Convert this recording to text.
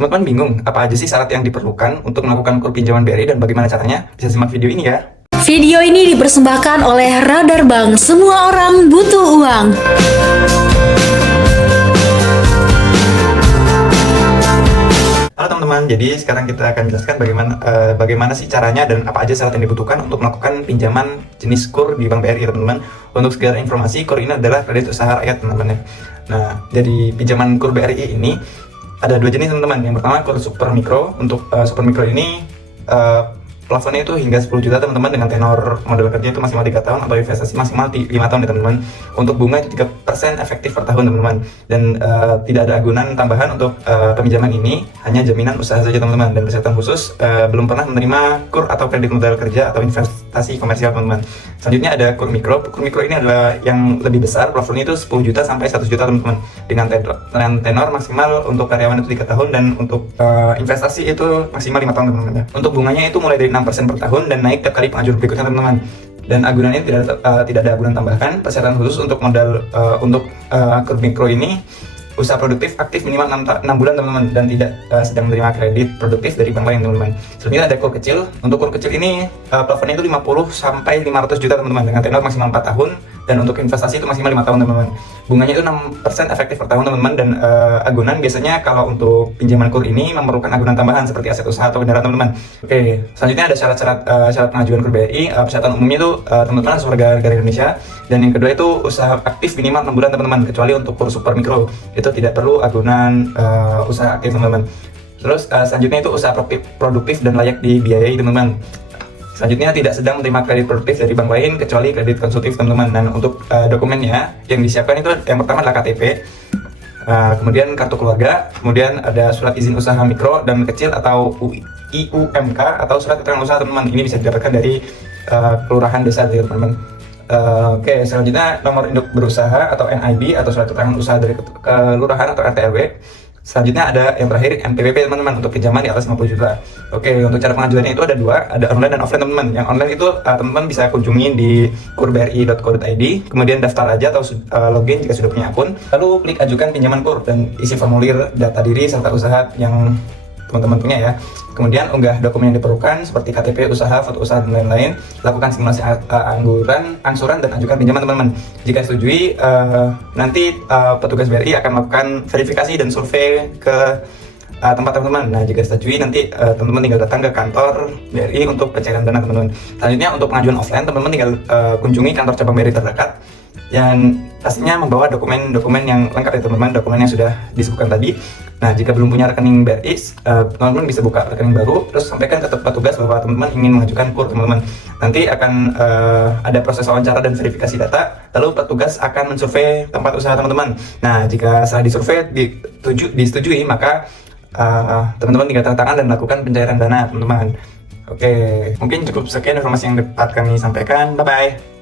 Teman-teman bingung apa aja sih syarat yang diperlukan untuk melakukan kur pinjaman BRI dan bagaimana caranya? Bisa simak video ini ya. Video ini dipersembahkan oleh Radar Bank. Semua orang butuh uang. Halo teman-teman, jadi sekarang kita akan jelaskan bagaimana sih caranya dan apa aja syarat yang dibutuhkan untuk melakukan pinjaman jenis kur di Bank BRI teman-teman. Untuk segala informasi, kur ini adalah kredit usaha rakyat teman-teman ya. Nah, jadi pinjaman kur BRI ini ada dua jenis teman-teman. Yang pertama kur super mikro. Untuk super mikro ini plafonnya itu hingga 10 juta teman-teman, dengan tenor modal kerja itu maksimal 3 tahun atau investasi maksimal 5 tahun ya teman-teman. Untuk bunga itu 3% efektif per tahun teman-teman, dan tidak ada agunan tambahan untuk peminjaman ini, hanya jaminan usaha saja teman-teman, dan kesehatan khusus, belum pernah menerima kur atau kredit modal kerja atau investasi komersial teman-teman. Selanjutnya ada kur mikro. Kur mikro ini adalah yang lebih besar, plafonnya itu 10 juta sampai 100 juta teman-teman, dengan tenor maksimal untuk karyawan itu 3 tahun, dan untuk investasi itu maksimal 5 tahun teman-teman ya. Untuk bunganya itu mulai dari 6% per tahun dan naik tiap kali pengajuan berikutnya teman-teman. Dan agunan ini tidak ada agunan tambahan. Persyarat khusus untuk modal untuk kur mikro ini, usaha produktif aktif minimal 6 bulan teman-teman, dan tidak sedang menerima kredit produktif dari bank lain teman-teman. Selanjutnya ada kur kecil. Untuk kur kecil ini plafonnya itu 50 sampai 500 juta teman-teman, dengan tenor maksimal 4 tahun, dan untuk investasi itu maksimal 5 tahun teman-teman. Bunganya itu 6% efektif per tahun teman-teman, dan agunan biasanya kalau untuk pinjaman kur ini memerlukan agunan tambahan seperti aset usaha atau kendaraan teman-teman. Oke, selanjutnya ada syarat pengajuan kur BRI. Persyaratan umumnya itu teman-teman harus warga negara Indonesia, dan yang kedua itu usaha aktif minimal 6 bulan teman-teman, kecuali untuk kur super mikro itu tidak perlu agunan usaha aktif teman-teman. Terus selanjutnya itu usaha produktif dan layak dibiayai teman-teman. Selanjutnya tidak sedang menerima kredit produktif dari bank lain kecuali kredit konsumtif teman-teman. Dan untuk dokumennya yang disiapkan itu yang pertama adalah KTP, kemudian kartu keluarga, kemudian ada surat izin usaha mikro dan kecil atau IUMK atau surat keterangan usaha teman-teman. Ini bisa didapatkan dari kelurahan desa teman-teman. Oke, selanjutnya nomor induk berusaha atau NIB atau surat keterangan usaha dari kelurahan atau RT RW. Selanjutnya ada yang terakhir NPWP teman-teman, untuk pinjaman di atas 50 juta. Oke, untuk cara pengajuannya itu ada dua, ada online dan offline teman-teman. Yang online itu teman-teman bisa kunjungi di kurbri.co.id, kemudian daftar aja atau login jika sudah punya akun, lalu klik ajukan pinjaman kur dan isi formulir data diri serta usaha yang teman-teman punya ya. Kemudian unggah dokumen yang diperlukan seperti KTP usaha, foto usaha, dan lain-lain. Lakukan simulasi angsuran dan ajukan pinjaman teman-teman. Jika setujui, nanti petugas BRI akan melakukan verifikasi dan survei ke tempat teman-teman. Nah, jika setujui nanti teman-teman tinggal datang ke kantor BRI untuk pencairan dana teman-teman. Selanjutnya untuk pengajuan offline, teman-teman tinggal kunjungi kantor cabang BRI terdekat, yang pastinya membawa dokumen-dokumen yang lengkap ya teman-teman, dokumen yang sudah disebutkan tadi. Nah, jika belum punya rekening BRI, teman-teman bisa buka rekening baru, terus sampaikan ke petugas bahwa teman-teman ingin mengajukan kur teman-teman. Nanti akan ada proses wawancara dan verifikasi data, lalu petugas akan mensurvei tempat usaha teman-teman. Nah, jika setelah disurvei disetujui, maka teman-teman tinggal tanda tangan dan lakukan pencairan dana teman-teman. Oke, mungkin cukup sekian informasi yang dapat kami sampaikan. Bye-bye.